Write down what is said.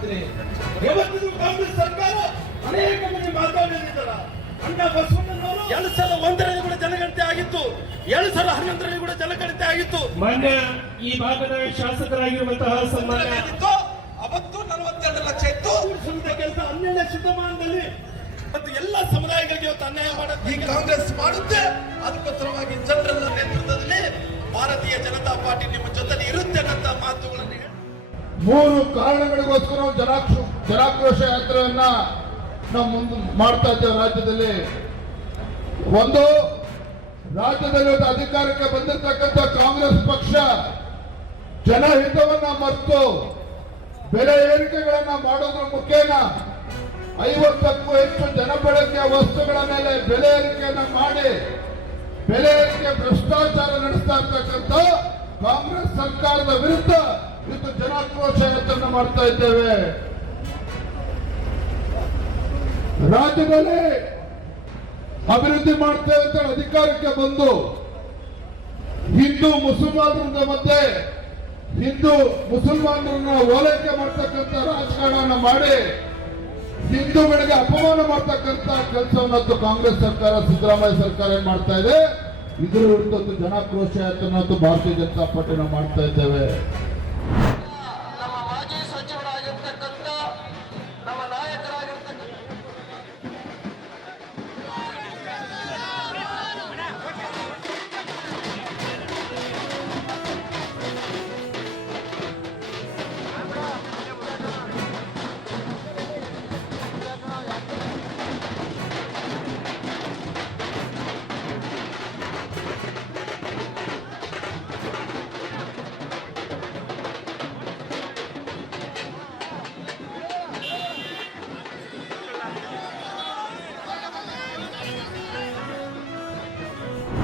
ಮಾಡ್ತೀನಿ. ಯಾವತ್ತಿಗೂ ಕಾಂಗ್ರೆಸ್ ಸರ್ಕಾರ ಅನೇಕ ಮಂದಿ ಮಾತಾಡಿದಾರ. ಅಣ್ಣ ಬಸವಣ್ಣನವರು 2001ರಲ್ಲಿ ಕೂಡ ಜನಗಣತಿ ಆಗಿತ್ತು, 2011ರಲ್ಲಿ ಕೂಡ ಜನಗಣತಿ ಆಗಿತ್ತು. ಮಾನ್ಯ ಈ ಭಾಗದ ಶಾಸಕರಾಗಿರುವಂತಹ ಸನ್ಮಾನ್ಯ ಅವತ್ತು 42 ಲಕ್ಷ ಇತ್ತು. ಕೆಲಸ 12ನೇ ಶತಮಾನದಲ್ಲಿ ಮತ್ತು ಎಲ್ಲ ಸಮುದಾಯಗಳಿಗೆ ಇವತ್ತು ಅನ್ಯಾಯ ಮಾಡೋದು ಈ ಕಾಂಗ್ರೆಸ್ ಮಾಡುತ್ತೆ. ಅದಕ್ಕೋಸ್ಕರವಾಗಿ ಜನರಲ್ಲ ನೇತೃತ್ವದಲ್ಲಿ ಭಾರತೀಯ ಜನತಾ ಪಾರ್ಟಿ ನಿಮ್ಮ ಜೊತೆ ಇರುತ್ತೆ ಅನ್ನೋ ಮಾತುಗಳನ್ನು 3 ಕಾರಣಗಳಿಗೋಸ್ಕರ ಜನಾಕ್ರೋಶ ಯಾತ್ರೆಯನ್ನ ನಾವು ಮುಂದೆ ಮಾಡ್ತಾ ಇದ್ದೇವೆ. ರಾಜ್ಯದಲ್ಲಿ ಒಂದು, ರಾಜ್ಯದಲ್ಲಿ ಅಧಿಕಾರಕ್ಕೆ ಬಂದಿರತಕ್ಕಂಥ ಕಾಂಗ್ರೆಸ್ ಪಕ್ಷ ಜನಹಿತವನ್ನ ಮರೆತು ಬೆಲೆ ಏರಿಕೆಗಳನ್ನ ಮಾಡೋದ್ರ ಮುಖೇನ 50ಕ್ಕೂ ಹೆಚ್ಚು ಜನಬಳಕೆಯ ವಸ್ತುಗಳ ಮೇಲೆ ಬೆಲೆ ಏರಿಕೆಯನ್ನ ಮಾಡಿ ಬೆಲೆ ಏರಿಕೆ ಭ್ರಷ್ಟಾಚಾರ ನಡೆಸ್ತಾ ಇರ್ತಕ್ಕಂಥ ಕಾಂಗ್ರೆಸ್ ಸರ್ಕಾರದ ವಿರುದ್ಧ ಇವತ್ತು ಜನಾಕ್ರೋಶ ಯಾತ್ರೆ ಮಾಡ್ತಾ ಇದ್ದೇವೆ. ರಾಜ್ಯದಲ್ಲಿ ಅಭಿವೃದ್ಧಿ ಮಾಡ್ತೇವೆ ಅಂತ ಅಧಿಕಾರಕ್ಕೆ ಬಂದು ಹಿಂದೂ ಮುಸಲ್ಮಾನರ ಮಧ್ಯೆ ಹಿಂದೂ ಮುಸಲ್ಮಾನರನ್ನ ಓಲೈಕೆ ಮಾಡ್ತಕ್ಕಂಥ ರಾಜಕಾರಣ ಮಾಡಿ ಹಿಂದೂಗಳಿಗೆ ಅಪಮಾನ ಮಾಡ್ತಕ್ಕಂಥ ಕೆಲಸವನ್ನು ಕಾಂಗ್ರೆಸ್ ಸರ್ಕಾರ, ಸಿದ್ದರಾಮಯ್ಯ ಸರ್ಕಾರ ಏನ್ ಮಾಡ್ತಾ ಇದೆ, ಇದರ ವಿರುದ್ಧ ಜನಾಕ್ರೋಶ ಯಾತ್ರೆ ಭಾರತೀಯ ಜನತಾ ಪಾರ್ಟಿ ನಾವು ಮಾಡ್ತಾ ಇದ್ದೇವೆ.